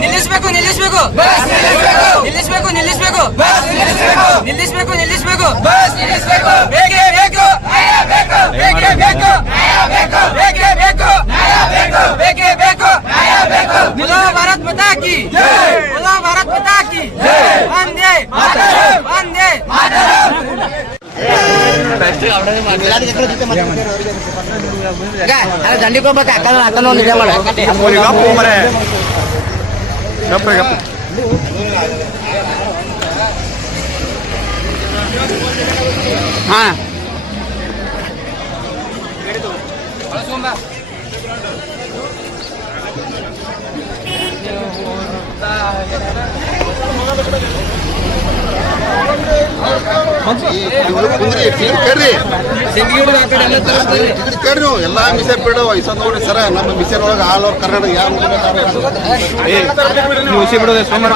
ನಿಲ್ಲಿಸಬೇಕು ನಿಲ್ಲಿಸಬೇಕು ನಿಲ್ಲಿಸಬೇಕು ನಿಲ್ಲಿಸಬೇಕು ನಿಲ್ಲಿಸಬೇಕು ನಿಲ್ಲಿಸಬೇಕು ಬೇಕೇ ಬೇಕು ಬೇಕೇ ಬೇಕು ಬೇಕೇ ಬೇಕು ಬೇಕೇ ಬೇಕು बोलो भारत माता की बोलो भारत माता की वंदे वंदे ದಂಡಿ ಹೋಗ್ಬೇಕು ಅಕ್ಕ ನಿಜ ಮಾಡ ಹಾ ಎಲ್ಲಾ ಮಿಸರ್ ಬಿಡು ವಯಸ್ಸ ನೋಡಿ ಸರ ನಮ್ಮ ಮಿಸರ್ ಒಳಗೆ ಆಲ್ ಓವರ್ ಕರ್ನಾಟಕ ಯಾರು ಬಿಡೋದು ಸೋಮವಾರ